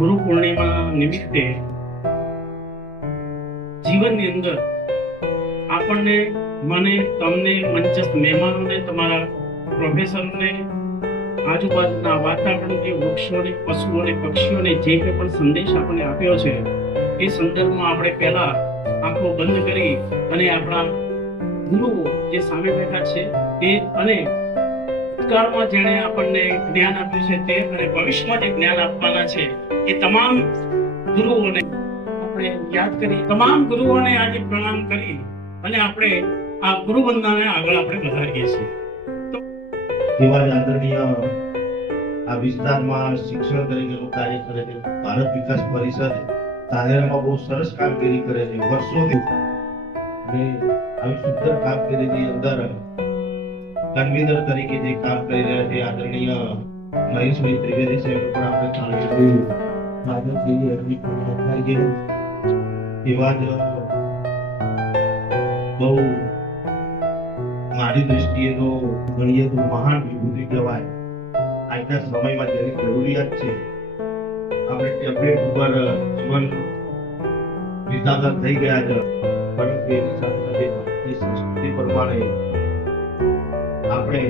ગુરુ પૂર્ણિમા નિમિત્તે જીવનની અંદર આપણને, મને, તમને, મંચસ્થ મહેમાનોને, તમારા પ્રોફેસરને, આજુબાજુના વાતાવરણને, વૃક્ષોને, પશુઓને, પક્ષીઓને જે કંઈ પણ સંદેશ આપણને આપ્યો છે એ સંદર્ભમાં આપણે પહેલા આંખો બંધ કરી અને આપણા ગુરુઓ જે સામે બેઠા છે એ અને ભૂતકાળમાં જેણે આપણને જ્ઞાન આપ્યું છે તે અને ભવિષ્યમાં જે જ્ઞાન આપવાના છે એ તમામ ગુરુઓને આપણે યાદ કરી, તમામ ગુરુઓને આજે પ્રણામ કરી અને આપણે આ ગુરુ વંદનાને આગળ આપણે વધારીએ છીએ. એવા જ આદરણીય આ વિસ્તારમાં શિક્ષણ તરીકેનું કાર્ય કરે છે ભારત વિકાસ પરિષદ ધાનેરામાં બહુ સરસ કામગીરી કરે છે વર્ષોથી, અને આવી સુંદર કામગીરીની અંદર કન્વીનર તરીકે જે કામ કરી રહ્યા છે આદરણીય મહેશભાઈ ત્રિવેદી સાહેબ પણ આપણે જાણીએ એવા જ બહુ મારી દ્રષ્ટિએ તો ગણીએ તો મહાન વિભૂતિ કહેવાય. આજના સમયમાં જેની જરૂરિયાત છે, આપણે ટેબ્લેટ ઉપર જીવન વિતાતા થઈ ગયા છે, પરંતુ એની સાથે સાથે ભારતીય સંસ્કૃતિ પ્રમાણે આપણે